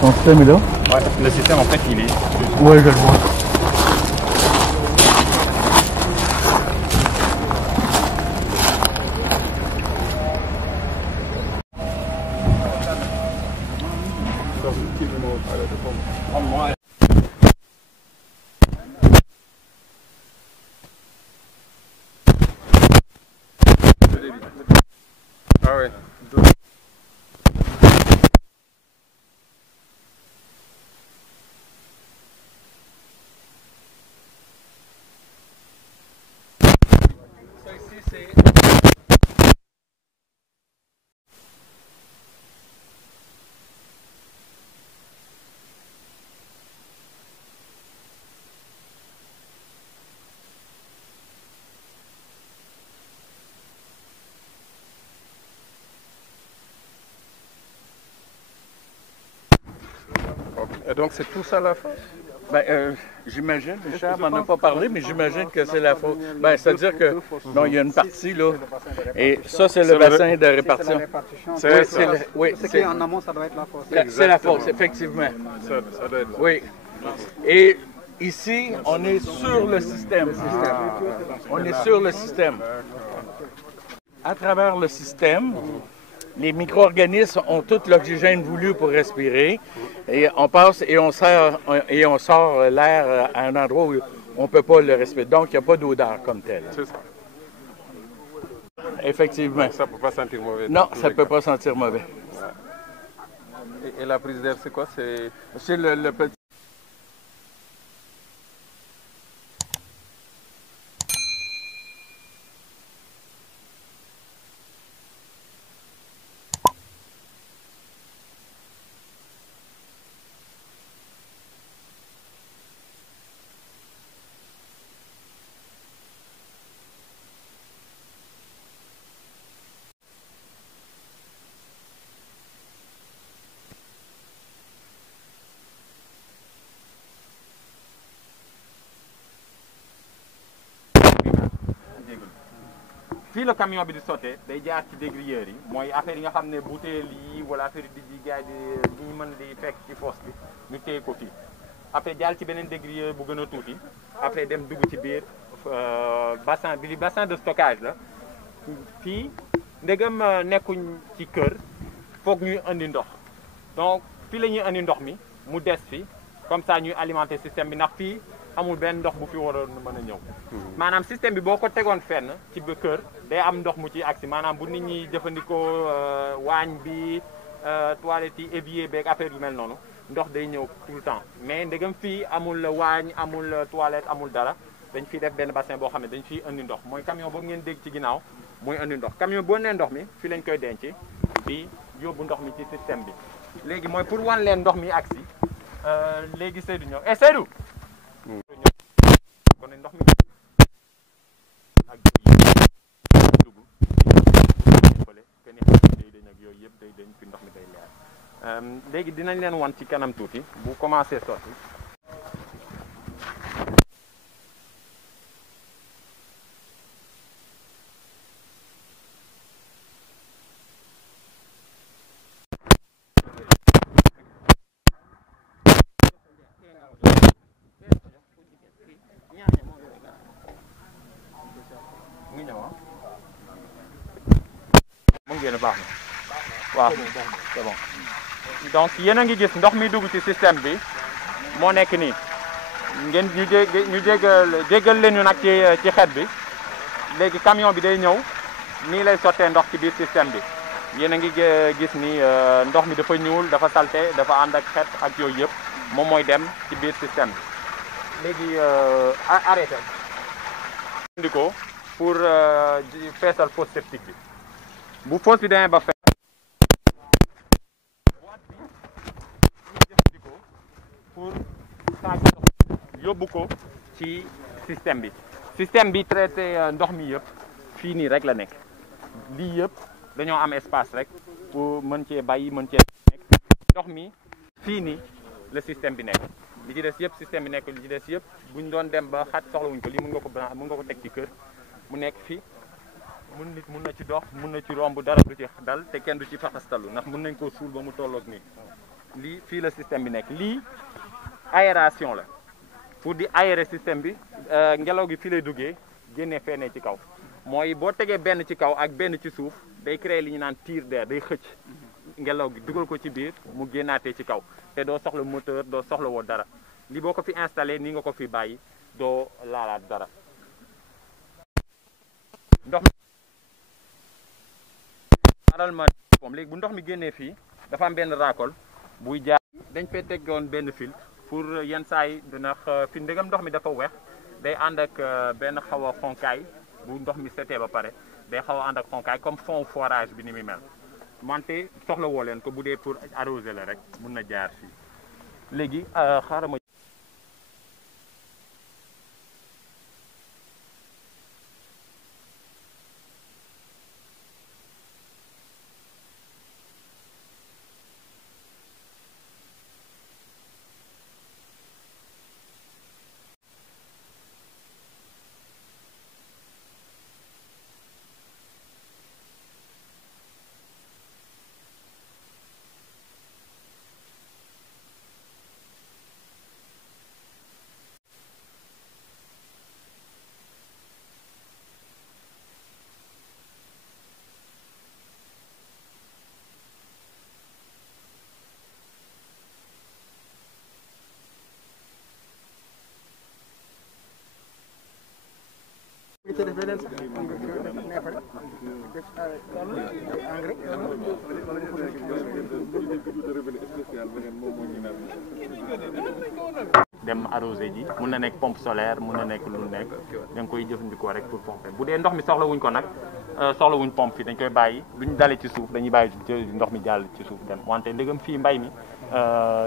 Ton système est là? Ouais, le système en fait il est. Ouais, je le vois. Ah ouais. Ça ici c'est... Et donc c'est tout ça la faute? Ben, j'imagine, Richard m'en a pas parlé, mais j'imagine que c'est la faute. Ben, c'est-à-dire que, non, il y a une partie, là, et ça, c'est le bassin de répartition. Oui, ce qui est en amont, ça doit être la fosse. C'est la fosse, effectivement. Ça doit être là. Oui. Et ici, on est sur le système. On est sur le système. À travers le système, les micro-organismes ont tout l'oxygène voulu pour respirer et on passe et on sort l'air à un endroit où on ne peut pas le respirer. Donc, il n'y a pas d'odeur comme telle. C'est ça. Effectivement. Ça ne peut pas sentir mauvais. Non, ça ne peut pas sentir mauvais. Et la prise d'air, c'est quoi? C'est le petit... fii la camion bi di sottee day jaar ci dégrilleur yi mooy affaire yi nga xam ne bouteille yi wala affaire yi di gars yi ñu mën di fekk ci fosse bi ñu téye ko fii après jaar ci beneen dégrilleur bu gën a tuuti après dem dugg ci biir bassin bi li bassin de stockage la fii ndegam nekkuñ ci kër foog ñuy indi ndox donc fii la ñuy indi ndox mi mu des fi comme ça ñuy alimenter système bi ndax fii amul benn ndox bu fi waroon mën a ñëw maanaam système bi boo ko tegoon fenn ci ba kër day am ndox mu ci agsi maanaam bu nit ñi jëfandikoo waañ bi toilette yi évier beeg affaire yu mel noonu ndox day ñëw tout le temps mais ndegam fii amul waañ amul toilette amul dara dañ fiy def benn bassin boo xam ne dañ fiy indi ndox mooy camion boobu ngeen dégg ci ginnaaw muy indi ndox camion boo nee ndox mi fii lañ koy denc di yóbbu ndox mi ci système bi léegi mooy pour wan leen ndox mi agsi léegi Seydou ñëw Seydou kon ndox mi ak dugg fële que ni day dañ ak yooyu yëpp day dañ fi ndox mi day leer léegi dinañ leen wan ci kanam tuuti bu commencé sotti ngi ñëw mu ngi génn baax na waaw c'est bon donc yéen a ngi gis ndox mi dugg ci système bi moo nekk nii ngeen ñu jéggal leen ñu nag ci xet bi léegi camion bi day ñëw nii lay sottee ndox ci biir système bi yéen a ngi gis ni ndox mi dafa ñuul dafa salté dafa ànd ak xet ak yooyu yëpp moom mooy dem ci biir système bi léegi arrêté indi ko pour feesal fosse septique bi bu fosse bi demee ba fees boîte bi ñu jëfandikoo pour saag ndox yóbbu ko ci système bi traité ndox mi yëpp fii nii rek la nekk lii yëpp dañoo am espace rek pour mën cee bàyyi mën cee nekk ndox mi fii nii le système bi nekk li ci des yëpp système bi nekk li ci des yëpp bu ñu doon dem ba xat soxlawuñ ko lii mën nga ko teg ci kër mu nekk fii mun na ci dox mun na ci romb dara du ci dal te kenn du ci faxastalu ndax mun nañ koo suul ba mu tolloog nii lii fii la système bi nekk lii aération la pour di aérer système bi ngelaw gi fii lay duggee génnee fenee ci kaw mooy boo tegee benn ci kaw ak benn ci suuf day créer li ñu naan tir d'air day xëcc ngelaw gi dugal ko ci biir mu génnaatee ci kaw te doo soxla moteur doo soxla woo dara li boo ko fi installé ni nga ko fi bàyyi doo laalaat dara ndox mi aral ma moom léegi bu ndox mi génnee fii dafa am benn racole buy jaar dañ fay teggoon benn fil pour yenn saa yi dina fi ndegam ndox mi dafa weex day ànd ak benn xaw a xonkaay bu ndox mi setee ba pare day xaw a ànd ak xonkaay comme fond forage bi ni muy mel wante soxla woo leen ko bu dee pour arroser la rek mun na jaar fii léegi xaaral ma dem arrosé ji mun na nekk pompe solaire mun na nekk lu nekk da nga koy jëfandikoo rek pour pomper bu dee ndox mi soxla wuñ ko nag soxla wuñ pompe fi dañ koy bàyyi duñ dale ci suuf dañuy bàyyi ndox mi jàll ci suuf dem wante ndegam fii mbay mi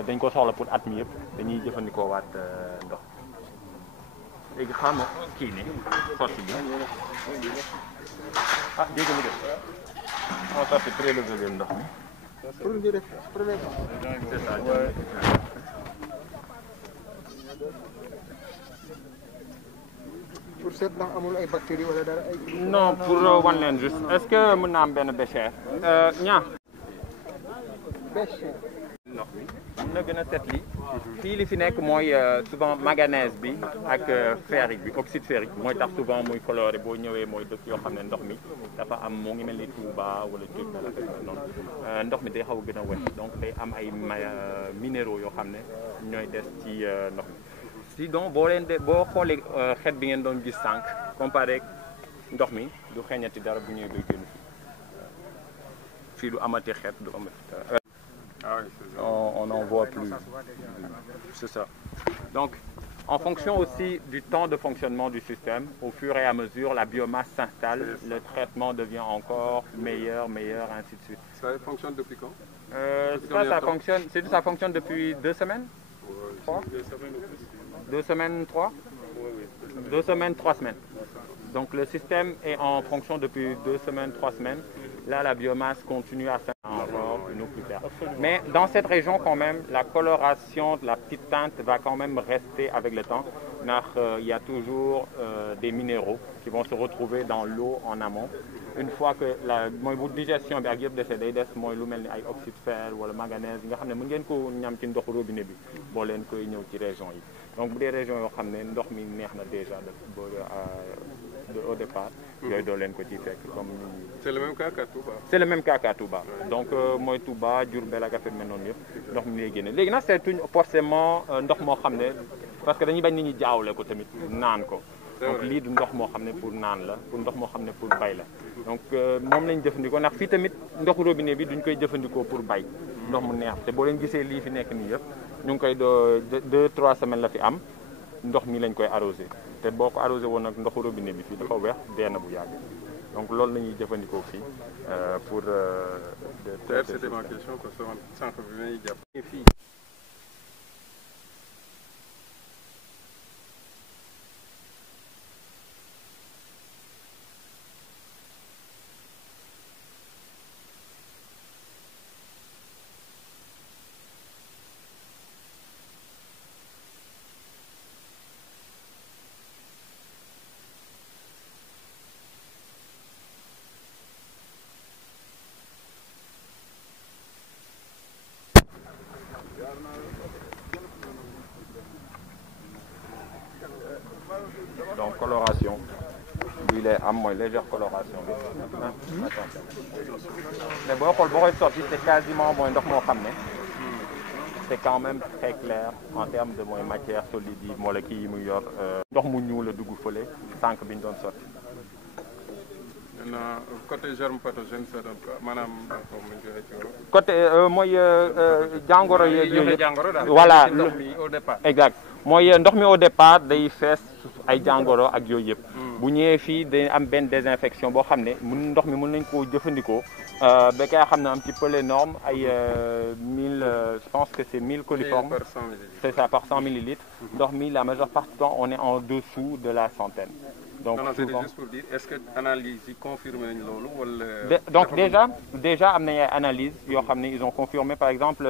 dañ ko soxla pour at mi yëpp dañuy jëfandikoo waat ndox léegi xam nga kii ni sotti bi ah dégg nga def moo sotti prélevé leen ndox mi c'est ça pour seet ndax amul ay bactéries wala dara ay. non pour wan leen juste est-ce que mën naa am benn bécher ñaa bécher ndox mi mën na gën a set li fii li fi nekk mooy souvent manganèse bi ak ferrique bi oxyde ferrique mooy tax souvent muy coloré boo ñëwee mooy dëkk yoo xam ne ndox mi dafa am moo ngi mel ni Touba wala Diourbel ak noonu ndox mi day xaw a gën a wex donc day am ay minéraux yoo xam ne ñooy des ci ndox mi si donc boo leen de boo xoolee xeet bi ngeen doon gis sànq comparé ndox mi du xeeñati dara bu ñëwee day génn fii du amati xeet du amati dara. Ah oui, c'est ça. On n'en voit plus. C'est ça. Donc, en fonction aussi du temps de fonctionnement du système, au fur et à mesure, la biomasse s'installe, le traitement devient encore meilleur, ainsi de suite. Ça fonctionne depuis quand? Ça fonctionne depuis 2 semaines? 3? 2 semaines, 3? 2 semaines, 3 semaines. Donc le système est en fonction depuis 2 semaines, 3 semaines. Là, la biomasse continue à s'envoler une eau plus claire. Mais dans cette région, quand même, la coloration, la petite teinte va quand même rester avec le temps. Il y a toujours des minéraux qui vont se retrouver dans l'eau en amont. Une fois que la digestion bi ak yëpp dese day des mooy lu mel ni ay oxyde fer wala manganèse yi nga xam ne mën ngeen ko ñam ci ndoxu robinet bi boo leen koy ñëw ci région yi donc bu dee région yoo xam ne ndox mi neex na déjà au départ yooyu doo leen ko ci fekk comme c'est le même cas qu'à Touba. C'est le même cas qu'à Touba. Donc mooy Touba Diourbel ak affaire mel noonu yëpp ndox mi lay génne léegi nag seetuñ forcément ndox moo xam ne parce que dañuy bañ nit ñi jaawle ko tamit naan ko donc lii du ndox moo xam ne pour naan la pour ndox moo xam ne pour bay la donc moom lañ jëfandikoo ndax fii tamit ndoxu robinet bi duñ koy jëfandikoo pour bay ndox mu neex te boo leen gisee lii fi nekk nii yëpp ñu ngi koy 2-3 semaines la fi am ndox mi lañ koy arrosé te boo ko arrosé woon nag ndoxu robinet bi fii dafa weex dee na bu yàgg donc loolu la ñuy jëfandikoo fii pour. C'était ma question parce que sànq bi may jàpp fii. donc coloration bii lay am mooy légère coloration bi mais boo xool boo koy sotti c'est quasiment mooy ndox moo xam ne c'est quand même très clair en termes de mooy matière solide yi molécules yi muy yor ndox mu ñuul la dugg fële sànq bi ñu doon sotti. maintenant côté germe pathogène c'est maanaam côté mooy jàngoro yeeg yooyu yëpp voilà ndox mi au départ. exact mooy ndox mi au départ day fees ay jàngoro ak yooyu yëpp. bu ñëwee fii day am benn désinfection boo xam ne mun ndox mi mën nañ koo jëfandikoo ba kay xam ne un petit peu les normes ay 1000 je pense que c'est 1000 coliformes. Par 100 millilitres. C'est ça par 100 millilitres. Ndox mi la majeure partie du temps on est en dessous de la centaine. Donc non, souvent c'est juste pour dire est-ce que analyse yi confirmé nañ loolu wala. donc déjà am na ay analyses yoo xam ne ils ont confirmé par exemple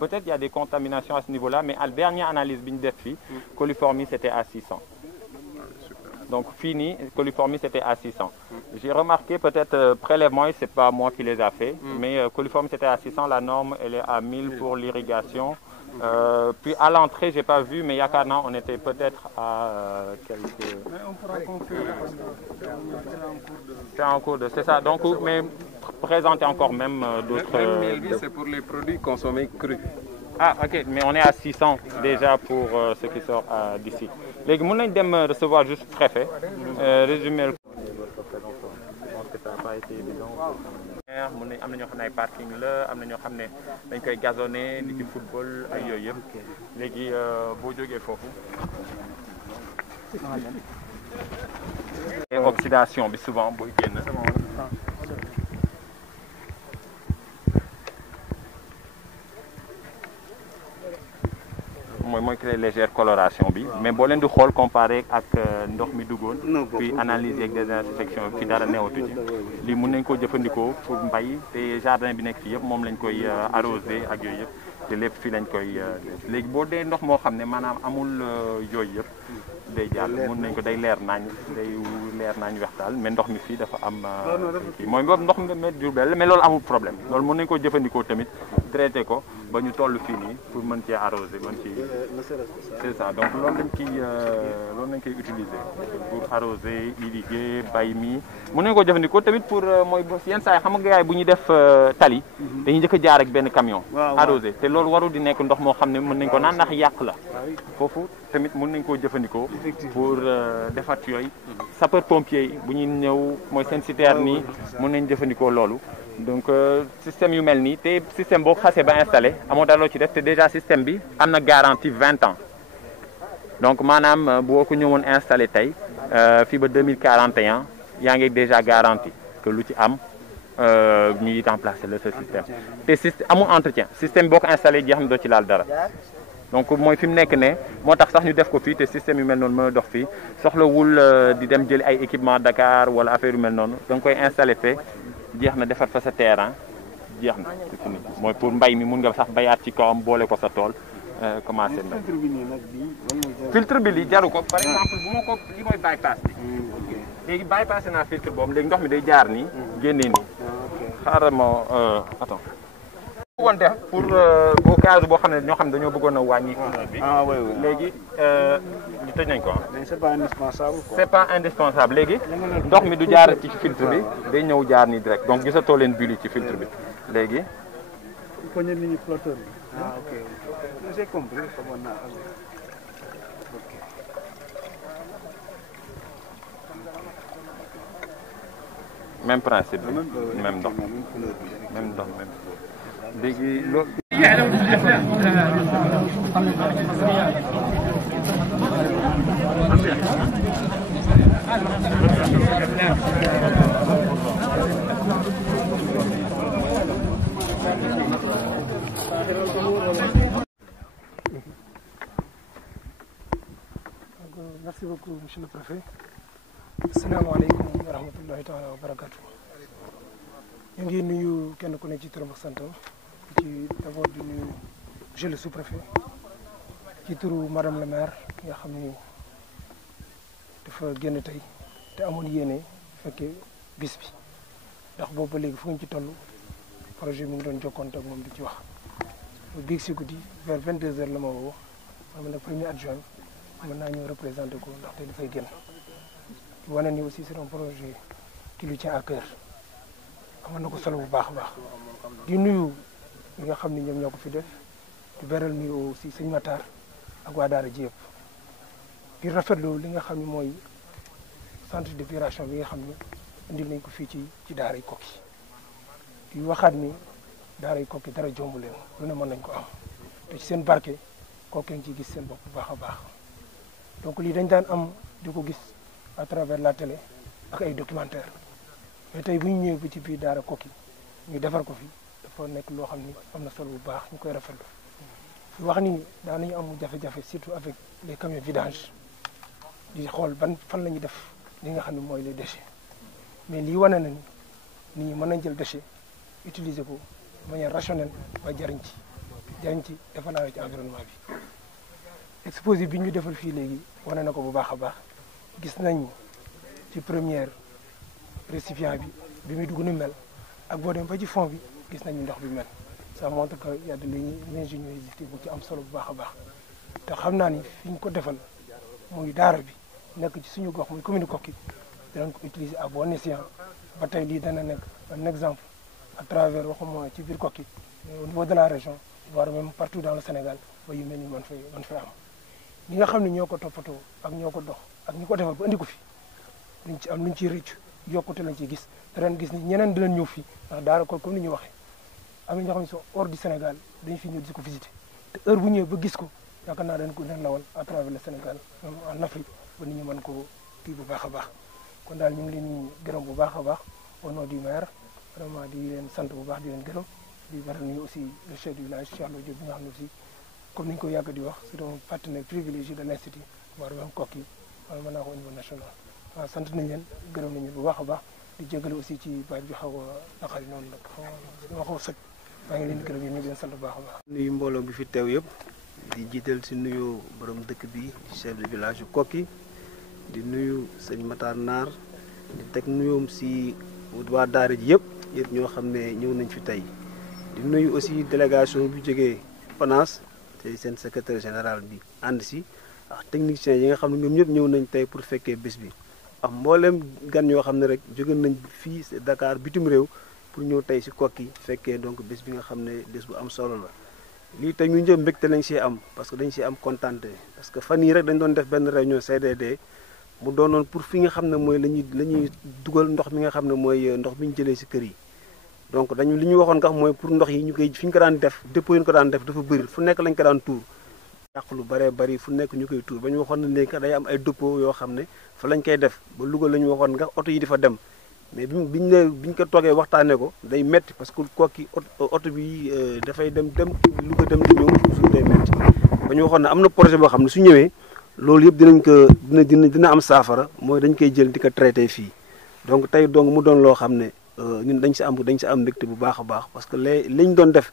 peut-être il y a des contaminations à ce niveau-là mais à la dernière analyse bi ñu def fii coliformis c'était à 600. Donc fii nii coliformis c'était à 600. J'ai remarqué peut-être prélèvement c'est pas moi qui les a fait mais coliformis c'était à 600 la norme elle est à 1000 pour l'irrigation. Puis à l'entrée j'ai pas vu mais yaakaar naa on était peut-être à quelques. Mais on pourra confirmer. C'est en cours de c'est ça donc mais présenter encore même d'autres. Même 1000 c'est pour les produits consommés crus. Ah ok mais on est à 600 déjà pour ce qui sort d'ici léegi mën nañ dem recevoir juste préfet résumer le. Je pense que ça n'a pas été évident. mën nañ am na ñoo xam ne ay parking la am na ñoo xam ne dañ koy gazonné di ci football ay yooyu yëpp léegi boo jógee foofu. et oxydation bi souvent booy génn. mooy créer légère coloration bi mais boo leen di xool comparé ak ndox mi duggoon puis analyse yeeg désinfection fi dara newatu ci lii mën nañ koo jëfandikoo pour mbay te jardin bi nekk fii yëpp moom lañ koy arrosé ak yooyu yëpp te lépp fii lañ koy léegi boo dee ndox moo xam ne maanaam amul yooyu yëpp day jàll mën nañ ko day leer nañ weex daal mais ndox mi fii dafa am kii mooy boobu ndox mi Diourbel mais loolu amul problème loolu mën nañ koo jëfandikoo tamit traité ko ba ñu toll fii nii pour mën cee arroser mën ci c'est ça donc loolu lañ koy utiliser pour arroser irriguer bay mi mën nañ ko jëfandikoo tamit pour mooy yenn saa yi xam nga yaay bu ñuy def tali dañuy njëkk a jaar ak benn camion arroser te loolu warul di nekk ndox moo xam ne mën nañ ko naan ndax yàq la foofu tamit mën nañ koo jëfandikoo pour defar yooyu sapeur pompier yi bu ñuy ñëw mooy seen citerne nii mën nañ jëfandikoo loolu donc système yu mel nii te système boo xasee ba installé amoo dara loo ci def te déjà système bi am na garantie 20 ans donc maanaam boo ko ñëwoon installé tey fii ba 2041 yaa ngi déjà garantie que lu ci am ñuy remplacer le système te système amul entretien système boo ko installé jeex na doo ci laal dara donc mooy fi mu nekk ne moo tax sax ñu def ko fii te système yu mel noonu mën a dox fii soxlawul di dem jëli ay équipement Dakar wala affaire yu mel noonu da nga koy installé fee jeex na defar fa sa terrain jeex na c'est fini mooy pour mbay mi mun nga sax bayaat ci kawam boole ko sa tool commencé mbay. filtre bi lii jaru ko par exemple bu ma ko li mooy bypass bi léegi bypassé naa filtre boobu léegi ndox mi day jaar nii génnee nii xaaral ma attends woon def pour au cas boo xam ne ñoo xam ne dañoo bëggoon a wàññi filtre bi léegi ñu tëj nañ ko c'est pas indispensable quoi. c'est pas indispensable léegi ndox mi du jaar ci filtre bi day ñëw jaar nii direct donc gisatoo leen bulle ci filtre bi léegi il faut ñu ni flotteur bi. Ah ok. J'ai compris comment on a. OK. même principe bi même ndox même ndox même léegi loolu Merci beaucoup, monsieur le préfet. Assalamu alaikum wa rahmatullahi taala wa barakatuh. Ñu ngi nuyu kenn ku ne ci turam ak santam ci d'abord di nuyu monsieur le sous-préfet ci turu madame le maire nga xam ni dafa génn tey te amoon yéene fekkee bis bi ndax boobu ba léegi fu ñu ci toll projet mi ngi doon jokkoonte ak moom di ci wax. Biig si guddi vers 22h la ma woo ma ne premier adjoint mën naa ñëw représenté ko ndaxte dafay génn wane ni aussi c'est un projet qui lui tient à cœur amoon na ko solo bu baax a baax di nuyu ñi nga xam ne ñoom ñoo ko fi def di beral nuyu aussi sëñ Matar ak waa daara ji yëpp di rafetlu li nga xam ne mooy centre d'épuration bi nga xam ne indil nañ ko fii ci daaray Koki di waxaat ni daaray Koki dara jomb leen lu ne mën nañ ko am te ci seen barke Koki ngi ciy gis seen bopp bu baax a baax donc lii dañ daan am di ko gis à travers la télé ak ay documentaire mais tey bu ñu ñëwee ba ci biir daara Koki ñu defar ko fi dafa nekk loo xam ni am na solo bu baax ñu koy rafetlu fi wax ni daanañu am jafe-jafe surtout avec les camions vidange di xool fan la ñuy def li nga xam ne mooy les déchets mais lii wane na ni nit ñi mën nañ jël déchet utiliser ko de manière rationnelle ba jariñ ci defalaale ci environnement bi exposé bi ñu defal fii léegi wane na ko bu baax a baax gis nañ ci première récipient bi muy dugg ni mel ak boo dem ba ci fond bi gis nañu ndox bi mel ça montre que y a de l'ingéniosité bu ci am solo bu baax a baax te xam naa ni fi ñu ko defal muy daara bi nekk ci suñu gox muy commune Koki danañ ko utiliser à bon escient ba tey lii dana nekk un exemple à travers waxuma ci biir Koki mais au niveau de la région voire même partout dans le Sénégal ba yu mel ni man fay am ñi nga xam ne ñoo ko toppatoo ak ñoo ko dox ak ñi ko defal ba indi ko fi luñ ci am luñ ciy rëcc yokkute lañ ciy gis te ren gis ni ñeneen dinañ ñëw fii ndax daara ko comme ni ñu waxee am na ñoo xam ne sont hors du Sénégal dañ fi ñëw di ko visiter te heure bu ñëwee ba gis ko yaakaar naa dañ ko den lawal à travers le Sénégal même en Afrique ba nit ñi mën ko kii bu baax a baax kon daal ñu ngi leen di gërëm bu baax a baax au nom du maire vraiment di leen sant bu baax di leen gërëm di baral nuyu aussi le chef du village Cheikh Lo Diop bi nga xam ne aussi comme ni ñu ko yàgg di wax c'est un partenaire privilégié de l'Institut voire même Koki wala mën naa ko au niveau national waaw sant nañ leen gërëm nañu bu baax a baax di jégalu aussi ci baat bi xaw a naqari noonu nag dama xaw a sëg maa ngi leen di gërëm yéen ñu di leen sant bu baax a baax. nuyu mbooloo bi fi teew yëpp di jiital si nuyu borom dëkk bi chef de village yu Koki di nuyu sëñ Matar Naar di teg nuyoom si waa daara ji yëpp ñoo xam ne ñëw nañ fi tey di nuyu aussi délégation bi jógee ONAS te seen secrétaire général bi ànd si ak techniciens yi nga xam ne ñoom ñëpp ñëw nañ tey pour fekkee bés bi ak mboolem gan yoo xam ne rek jóge nañ fii si Dakar bitim réew pour ñëw tey si Koki fekkee donc bés bi nga xam ne bés bu am solo la lii tey ñu njëm mbégte lañ si am parce que dañ si am kontaante parce que fan yii rek dañ doon def benn réunion CDD mu doonoon pour fi nga xam ne mooy la ñuy dugal ndox mi nga xam ne mooy ndox bi ñu jëlee si kër yi donc dañu li ñu waxoon nga xam mooy pour ndox yi ñu koy fi ñu ko daan def dépôt yi ñu ko daan def dafa bëri fu nekk lañ ko daan tuur yàq lu bëree bëri fu nekk ñu koy tuur ba ñu waxoon ne léegi day am ay dépôt yoo xam ne fa lañ koy def ba Louga la ñu waxoon nga oto yi di fa dem mais biñ ko toogee waxtaanee ko day metti parce que Koki oto bi dafay dem Louga dem di ñëw toujours day metti ba ñu waxoon ne am na projet boo xam ne su ñëwee loolu yëpp dinañ ko dina am saafara mooy dañ koy jël di ko traité fii donc tey donc mu doon loo xam ne ñun dañ si am mbégte bu baax a baax parce que liñ doon def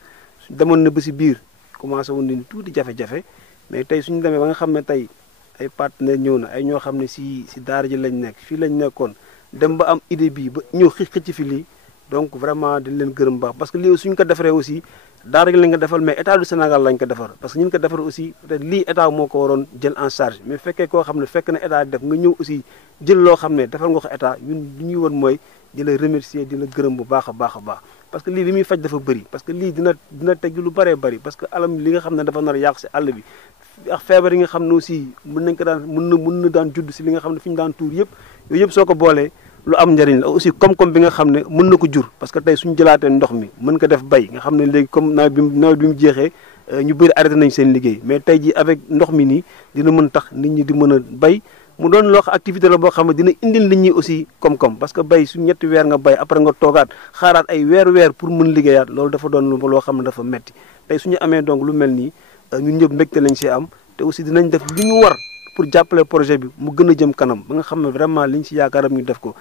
demoon na ba si biir commencé woon nañu tuuti jafe-jafe mais tey suñu demee ba nga xam ne tey ay partenaires ñëw na ay ñoo xam ne si daara ji lañ nekk fii lañ nekkoon dem ba am idée bii ba ñëw xëcc fi lii donc vraiment dañ leen gërëm baax parce que lii suñ ko defaree aussi daara gi lañ ko defal mais état du Sénégal lañ ko defar parce que ñun ko defar aussi peut-être lii état moo ko waroon jël en charge mais fekkee koo xam ne fekk na état def nga ñëw aussi jël loo xam ne defal nga ko état ñun li ñuy woon mooy di la remercier di la gërëm bu baax a baax a baax parce que lii li muy faj dafa bëri parce que lii dina teg lu bëree bëri parce que alam li nga xam ne dafa nar a yàq si àll bi ak feebar yi nga xam ne aussi mën na daan judd si li nga xam ne fi ñu daan tuur yëpp yooyu yëpp soo ko boolee lu am njëriñ la aussi koom-koom bi nga xam ne mën na ko jur parce que tey suñu jëlaatee ndox mi mën ko def bay nga xam ne léegi comme nawet bi mu jeexee ñu bëri arrêté nañ seen liggéey mais tey ji avec ndox mi nii dina mën tax nit ñi di mën a bay mu doon loo activité la boo xam ne dina indil nit ñi aussi koom-koom parce que bay su ñetti weer nga bay après nga toogaat xaaraat ay weer pour mën liggéeyaat loolu dafa doon loo xam ne dafa metti tey suñu amee donc lu mel nii ñun ñëpp mbégte lañ si am te aussi dinañ def li ñu war pour jàppale projet bi mu gën a jëm kanam ba nga xam ne vraiment liñ si yaakaaram ñu def ko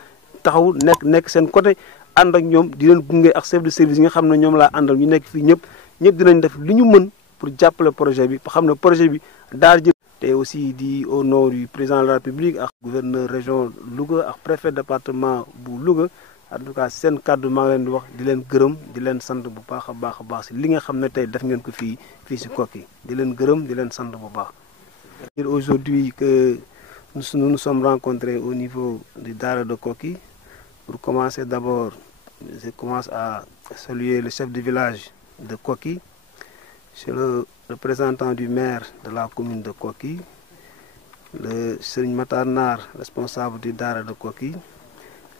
taxaw nekk seen côté ànd ak ñoom di leen gunge ak chef de service yi nga xam ne ñoom laa àndal ñu nekk fii ñëpp dinañ def li ñu mën pour jàppale projet bi ba xam ne projet bi daara ji te aussi di au nom du président de la République ak gouverneur région Louga ak préfet département bu Louga en tout cas seen kàddu maa ngi leen di wax di leen gërëm di leen sant bu baax a baax si li nga xam ne tey def ngeen ko fii si Koki di leen gërëm di leen sant bu baax Aujourd'hui que nous nous sommes rencontrés au niveau du Dara de Koki. Pour commencer d'abord, je commence à saluer le chef de village de Koki. C'est le représentant du maire de la commune de Koki, le Serigne Matar Nar, responsable du Dara de Koki,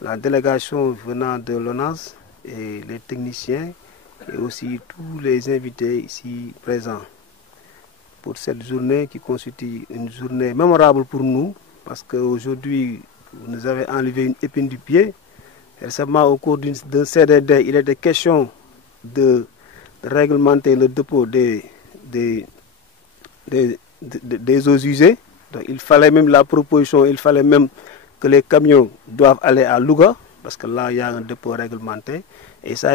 la délégation venant de l'ONAS et les techniciens et aussi tous les invités ici présents pour cette journée qui constitue une journée mémorable pour nous parce qu'aujourd'hui vous nous avez enlevé une épine du pied. Récemment au cours d'un CDD, il était question de réglementer le dépôt des eaux usées. Donc, il fallait même la proposition, il fallait même que les camions doivent aller à Louga, parce que là, il y a un dépôt réglementé. Et ça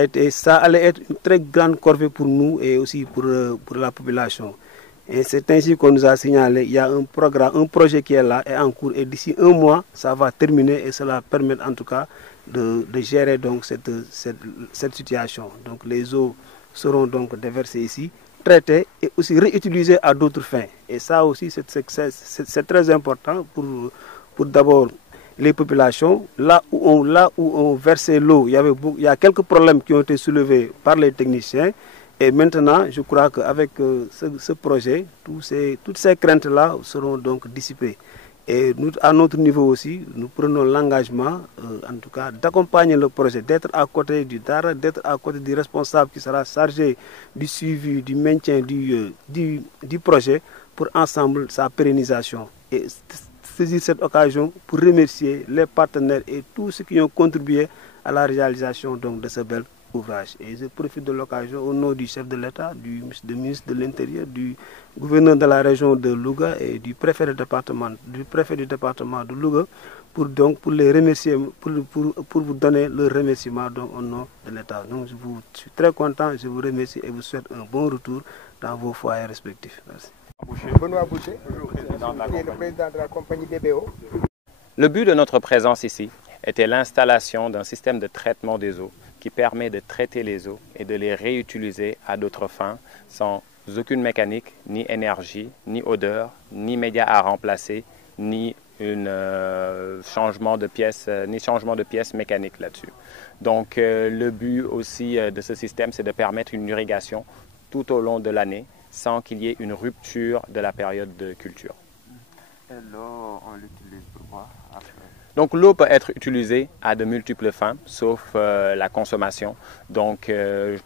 allait être une très grande corvée pour nous et aussi pour la population. Et c'est ainsi qu'on nous a signalé, il y a un projet qui est là, est en cours, et d'ici un mois, ça va terminer et cela permet en tout cas de gérer donc cette situation. Donc les eaux seront donc déversées ici, traitées et aussi réutilisées à d'autres fins. Et ça aussi, c'est très important pour d'abord les populations. Là où on versait l'eau, il y a quelques problèmes qui ont été soulevés par les techniciens. Et maintenant, je crois qu'avec ce projet, toutes ces craintes-là seront donc dissipées. Et nous, à notre niveau aussi, nous prenons l'engagement, en tout cas, d'accompagner le projet, d'être à côté du DARA, d'être à côté du responsable qui sera chargé du suivi, du maintien du projet pour ensemble sa pérennisation. Et saisir cette occasion pour remercier les partenaires et tous ceux qui ont contribué à la réalisation donc, de ce bel ouvrage. Et je profite de l'occasion au nom du chef de l'État, du ministre de l'Intérieur, du gouverneur de la région de Louga et du préfet du département de Louga pour les remercier, pour vous donner le remerciement donc, au nom de l'État. Donc je suis très content, je vous remercie et vous souhaite un bon retour dans vos foyers respectifs. Merci. Benoît Boucher, qui est le président de la compagnie DBO. Le but de notre présence ici était l'installation d'un système de traitement des eaux qui permet de traiter les eaux et de les réutiliser à d'autres fins sans aucune mécanique, ni énergie, ni odeur, ni médias à remplacer, ni changement de pièces mécaniques là-dessus. Donc le but aussi de ce système, c'est de permettre une irrigation tout au long de l'année sans qu'il y ait une rupture de la période de culture. Et l'eau, on l'utilise pour quoi après? Donc l'eau peut être utilisée à de multiples fins, sauf la consommation. Donc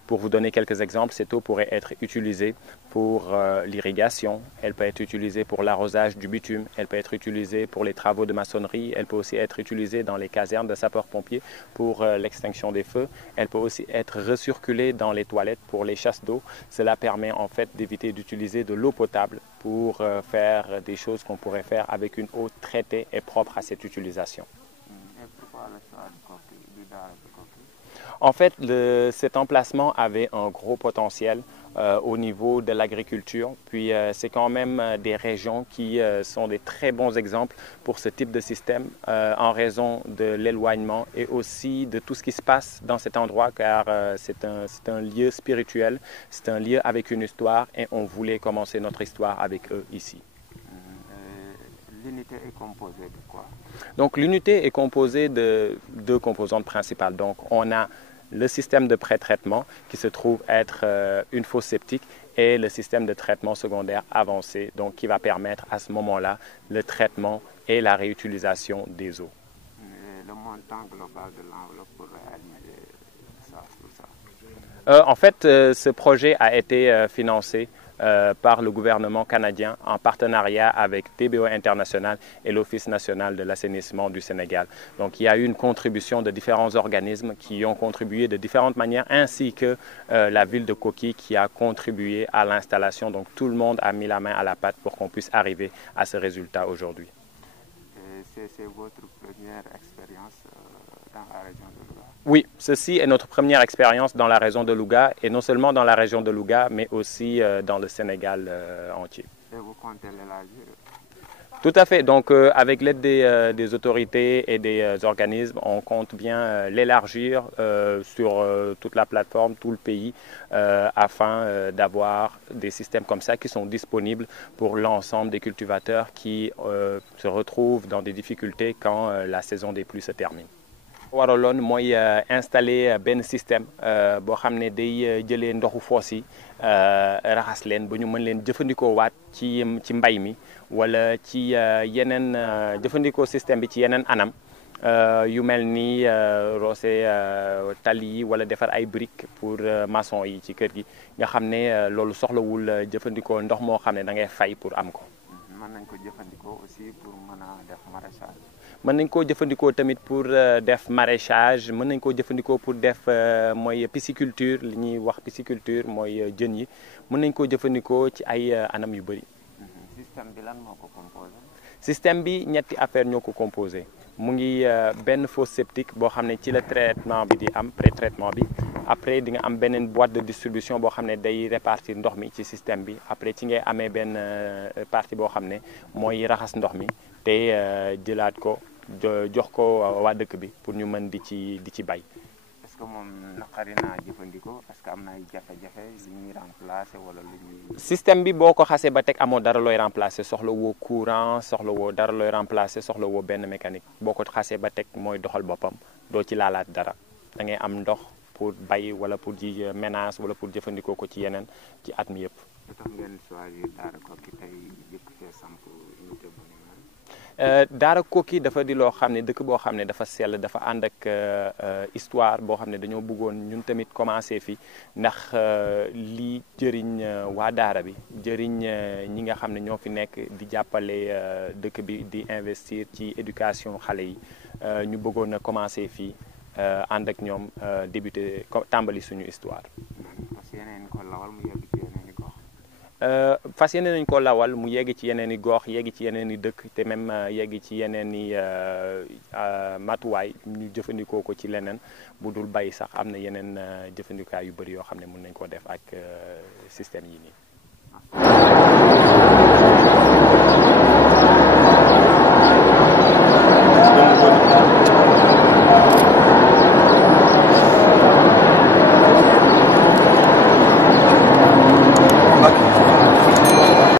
pour vous donner quelques exemples, cette eau pourrait être utilisée pour l'irrigation, elle peut être utilisée pour l'arrosage du bitume, elle peut être utilisée pour les travaux de maçonnerie, elle peut aussi être utilisée dans les casernes de sapeurs-pompiers pour l'extinction des feux, elle peut aussi être recirculée dans les toilettes pour les chasses d'eau. Cela permet en fait d'éviter d'utiliser de l'eau potable pour faire des choses qu'on pourrait faire avec une eau traitée et propre à cette utilisation. Et pourquoi le choix du Dara de Koki? En fait, cet emplacement avait un gros potentiel au niveau de l'agriculture. Puis c'est quand même des régions qui sont des très bons exemples pour ce type de système en raison de l'éloignement et aussi de tout ce qui se passe dans cet endroit car c'est un lieu spirituel, c'est un lieu avec une histoire et on voulait commencer notre histoire avec eux ici. L'unité est composée de quoi? Donc l'unité est composée de deux composantes principales. Donc on a le système de pré-traitement qui se trouve être une fosse septique et le système de traitement secondaire avancé, donc qui va permettre à ce moment-là le traitement et la réutilisation des eaux. Et le montant global de l'enveloppe pour réaliser ça? En fait, ce projet a été financé par le gouvernement canadien en partenariat avec DBO International et l'Office national de l'assainissement du Sénégal. Donc il y a eu une contribution de différents organismes qui ont contribué de différentes manières, ainsi que la ville de Koki qui a contribué à l'installation. Donc tout le monde a mis la main à la pâte pour qu'on puisse arriver à ce résultat aujourd'hui. C'est votre première expérience dans la région de Louga? Oui, ceci est notre première expérience dans la région de Louga, et non seulement dans la région de Louga, mais aussi dans le Sénégal entier. Et vous comptez l'élargir? Tout à fait. Donc, avec l'aide des autorités et des organismes, on compte bien l'élargir sur toute la plateforme, tout le pays, afin d'avoir des systèmes comme ça qui sont disponibles pour l'ensemble des cultivateurs qui se retrouvent dans des difficultés quand la saison des pluies se termine. waraloon mooy installer benn système boo xam ne day jëlee ndoxu foos yi raxas leen ba ñu mën leen jëfandikoo waat ci mbay mi wala ci yeneen jëfandikoo système bi ci yeneen anam yu mel ni roose tali yi wala defar ay briques pour maçon yi ci kër gi nga xam ne loolu soxlawul jëfandikoo ndox moo xam ne da ngay fay pour am ko. mën nañ ko jëfandikoo aussi pour mën a def maraîchage. mën nañ koo jëfandikoo tamit pour def maraîchage mën nañ koo jëfandikoo pour def mooy pisciculture li ñuy wax pisciculture mooy jën yi mën nañ koo jëfandikoo ci ay anam yu bëri. système bi lan moo ko composé. système bi ñetti affaire ñoo ko composé mu ngi benn fosse septique boo xam ne ci la traitement bi di am pré-traitement bi après di nga am beneen boîte de distribution boo xam ne day répartir ndox mi ci système bi après ci ngay amee benn partie boo xam ne mooy raxas ndox mi te jëlaat ko jox ko waa dëkk bi pour ñu mën di ci bay. est-ce que moom naqari naa jëfandikoo parce que am na ay jafe-jafe li ñuy remplacer wala lu ñuy. système bi boo ko xasee ba teg amoo dara looy remplacer soxla woo courant soxla woo dara looy remplacer soxla woo benn mécanique boo ko xasee ba teg mooy doxal boppam doo ci laalaat dara da ngay am ndox pour bay wala pour ji ménage wala pour jëfandikoo ko ci yeneen ci at mi yëpp. lu tax ngeen choisir Daara Koki tey jëkk fee samp unité bu ni mel. Daara Koki dafa di loo xam ne dëkk boo xam ne dafa sell dafa ànd ak histoire boo xam ne dañoo bëggoon ñun tamit commencé fi ndax lii jëriñ waa daara bi jëriñ ñi nga xam ne ñoo fi nekk di jàppale dëkk bi di investir ci éducation xale yi ñu bëggoon a commencé fii ànd ak ñoom débuté tàmbali suñu histoire. parce que yeneen ko lawal mu yegg ci yeneen i gox. fas yéene nañu ko lawal mu yegg ci yeneen i gox yegg ci yeneen i dëkk te même yegg ci yeneen i matuwaay ñu jëfandikoo ko ci leneen bu dul bay sax am na yeneen jëfandikaay yu bëri yoo xam ne mën nañ koo def ak système yi nii.